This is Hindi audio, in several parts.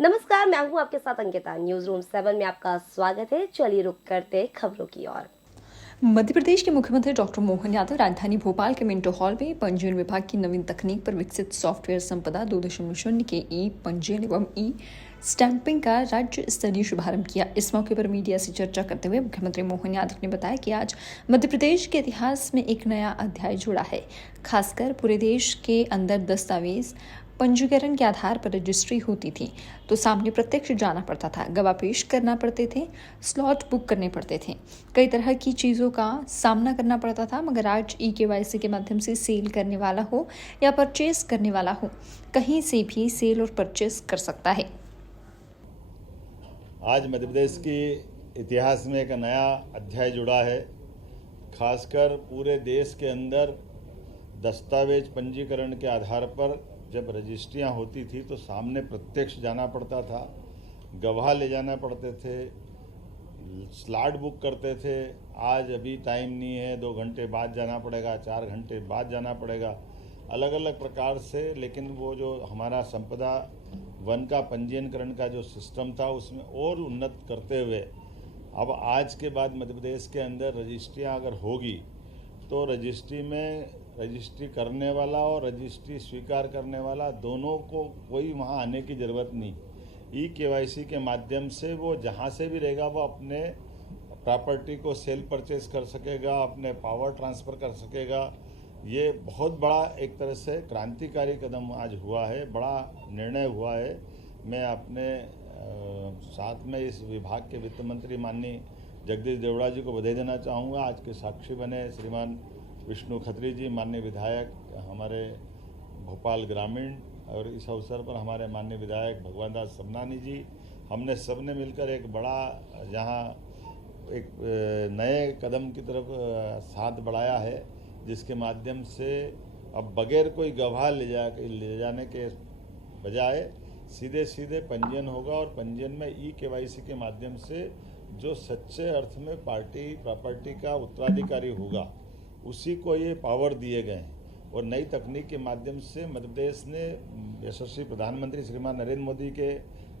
नमस्कार, मैं हूँ आपके साथ अंकिता। न्यूज रूम 7 में आपका स्वागत है। चलिए रुक करते हैं खबरों की ओर। मध्य प्रदेश के मुख्यमंत्री डॉक्टर मोहन यादव राजधानी भोपाल के मिंटो हॉल में पंजीयन विभाग की नवीन तकनीक पर विकसित सॉफ्टवेयर संपदा 2.0 के ई पंजीयन एवं ई स्टैंपिंग का राज्य स्तरीय शुभारंभ किया। इस मौके पर मीडिया से चर्चा करते हुए मुख्यमंत्री मोहन यादव ने बताया कि आज मध्य प्रदेश के इतिहास में एक नया अध्याय जुड़ा है। खासकर पूरे देश के अंदर दस्तावेज पंजीकरण के आधार पर रजिस्ट्री होती थी तो सामने प्रत्यक्ष जाना पड़ता था, गवाह पेश करना पड़ते थे, स्लॉट बुक करने पड़ते थे, कई तरह की चीज़ों का सामना करना पड़ता था। मगर आज ई-केवाईसी के माध्यम से सेल करने वाला हो या परचेस करने वाला हो, कहीं से भी सेल और परचेस कर सकता है। आज मध्य प्रदेश की इतिहास में एक नया अध्याय जुड़ा है। खासकर पूरे देश के अंदर दस्तावेज पंजीकरण के आधार पर जब रजिस्ट्रियां होती थी तो सामने प्रत्यक्ष जाना पड़ता था, गवाह ले जाना पड़ते थे, स्लॉट बुक करते थे। आज अभी टाइम नहीं है, 2 घंटे बाद जाना पड़ेगा, 4 घंटे बाद जाना पड़ेगा, अलग अलग प्रकार से। लेकिन वो जो हमारा संपदा वन का पंजीयनकरण का जो सिस्टम था उसमें और उन्नत करते हुए अब आज के बाद मध्य प्रदेश के अंदर रजिस्ट्रियाँ अगर होगी तो रजिस्ट्री में रजिस्ट्री करने वाला और रजिस्ट्री स्वीकार करने वाला दोनों को कोई वहाँ आने की ज़रूरत नहीं। ई-केवाईसी के माध्यम से वो जहाँ से भी रहेगा वो अपने प्रॉपर्टी को सेल परचेस कर सकेगा, अपने पावर ट्रांसफ़र कर सकेगा। ये बहुत बड़ा एक तरह से क्रांतिकारी कदम आज हुआ है, बड़ा निर्णय हुआ है। मैं अपने साथ में इस विभाग के वित्त मंत्री माननीय जगदीश देवड़ा जी को बधाई देना चाहूँगा। आज के साक्षी बने श्रीमान विष्णु खत्री जी, माननीय विधायक हमारे भोपाल ग्रामीण, और इस अवसर पर हमारे माननीय विधायक भगवान दास सबनानी जी, हमने सब ने मिलकर एक बड़ा जहाँ एक नए कदम की तरफ साथ बढ़ाया है, जिसके माध्यम से अब बगैर कोई गवाह ले जाने के बजाय सीधे सीधे पंजीयन होगा। और पंजीयन में ई-केवाईसी के माध्यम से जो सच्चे अर्थ में पार्टी प्रॉपर्टी का उत्तराधिकारी होगा उसी को ये पावर दिए गए हैं। और नई तकनीक के माध्यम से मध्य प्रदेश ने यशस्वी प्रधानमंत्री श्रीमान नरेंद्र मोदी के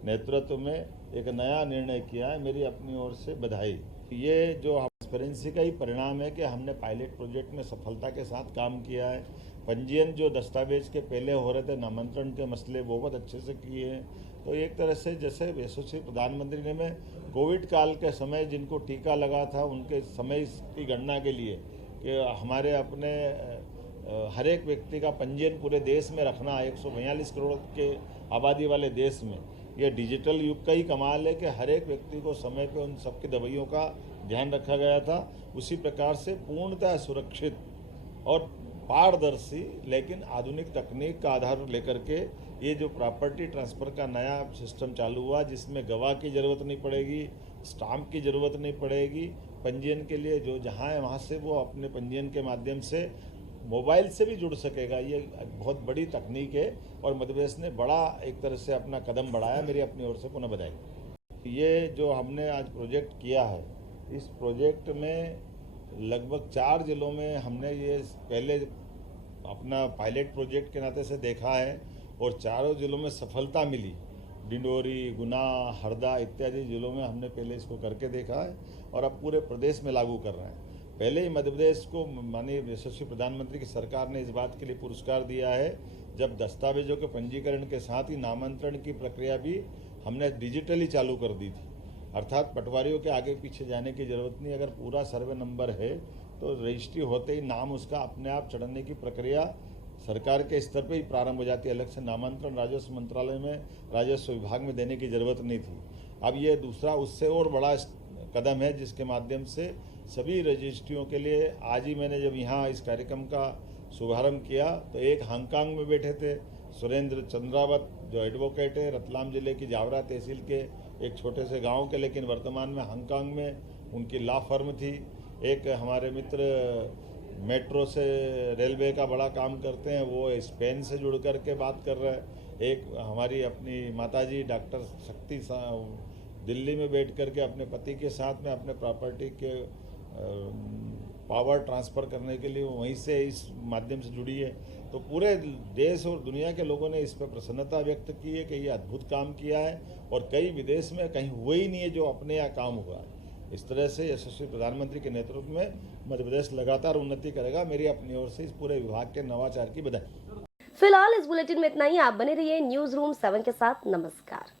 नेतृत्व में एक नया निर्णय किया है। मेरी अपनी ओर से बधाई। ये जो ट्रांसपेरेंसी का ही परिणाम है कि हमने पायलट प्रोजेक्ट में सफलता के साथ काम किया है। पंजीयन जो दस्तावेज के पहले हो रहे थे, नामांतरण के मसले, वो बहुत अच्छे से किए हैं। तो एक तरह से जैसे यशस्वी प्रधानमंत्री ने में कोविड काल के समय जिनको टीका लगा था उनके समय की गणना के लिए कि हमारे अपने हर एक व्यक्ति का पंजीयन पूरे देश में रखना, 142 करोड़ के आबादी वाले देश में, ये डिजिटल युग का ही कमाल है कि हर एक व्यक्ति को समय पे उन सबकी दवाइयों का ध्यान रखा गया था। उसी प्रकार से पूर्णतः सुरक्षित और पारदर्शी लेकिन आधुनिक तकनीक का आधार लेकर के ये जो प्रॉपर्टी ट्रांसफ़र का नया सिस्टम चालू हुआ, जिसमें गवाह की ज़रूरत नहीं पड़ेगी, स्टाम्प की ज़रूरत नहीं पड़ेगी। पंजीयन के लिए जो जहाँ है वहाँ से वो अपने पंजीयन के माध्यम से मोबाइल से भी जुड़ सकेगा। ये बहुत बड़ी तकनीक है और मध्य प्रदेश ने बड़ा एक तरह से अपना कदम बढ़ाया। मेरी अपनी ओर से पुनः बधाई। ये जो हमने आज प्रोजेक्ट किया है, इस प्रोजेक्ट में लगभग 4 जिलों में हमने ये पहले अपना पायलट प्रोजेक्ट के नाते से देखा है और चारों जिलों में सफलता मिली। डिंडोरी, गुना, हरदा इत्यादि जिलों में हमने पहले इसको करके देखा है और अब पूरे प्रदेश में लागू कर रहे हैं। पहले ही मध्य प्रदेश को माननीय यशस्वी प्रधानमंत्री की सरकार ने इस बात के लिए पुरस्कार दिया है जब दस्तावेजों के पंजीकरण के साथ ही नामांतरण की प्रक्रिया भी हमने डिजिटली चालू कर दी थी। अर्थात पटवारियों के आगे पीछे जाने की ज़रूरत नहीं। अगर पूरा सर्वे नंबर है तो रजिस्ट्री होते ही नाम उसका अपने आप चढ़ने की प्रक्रिया सरकार के स्तर पे ही प्रारंभ हो जाती है। अलग से नामांतरण राजस्व मंत्रालय में, राजस्व विभाग में देने की ज़रूरत नहीं थी। अब ये दूसरा उससे और बड़ा कदम है जिसके माध्यम से सभी रजिस्ट्रियों के लिए आज ही मैंने जब यहाँ इस कार्यक्रम का शुभारंभ किया तो एक हांगकांग में बैठे थे सुरेंद्र चंद्रावत, जो एडवोकेट है, रतलाम जिले की जावरा तहसील के एक छोटे से गांव के, लेकिन वर्तमान में हांगकांग में उनकी लॉ फर्म थी। एक हमारे मित्र मेट्रो से रेलवे का बड़ा काम करते हैं, वो स्पेन से जुड़ कर के बात कर रहे हैं। एक हमारी अपनी माताजी डॉक्टर शक्ति दिल्ली में बैठ कर के अपने पति के साथ में अपने प्रॉपर्टी के पावर ट्रांसफ़र करने के लिए वहीं से इस माध्यम से जुड़ी है। तो पूरे देश और दुनिया के लोगों ने इस पर प्रसन्नता व्यक्त की है कि ये अद्भुत काम किया है और कई विदेश में कहीं हुए ही नहीं है जो अपने यहाँ काम हुआ है। इस तरह से यशस्वी प्रधानमंत्री के नेतृत्व में मध्य प्रदेश लगातार उन्नति करेगा। मेरी अपनी ओर से इस पूरे विभाग के नवाचार की बधाई। फिलहाल इस बुलेटिन में इतना ही। आप बने रहिए न्यूज रूम 7 के साथ। नमस्कार।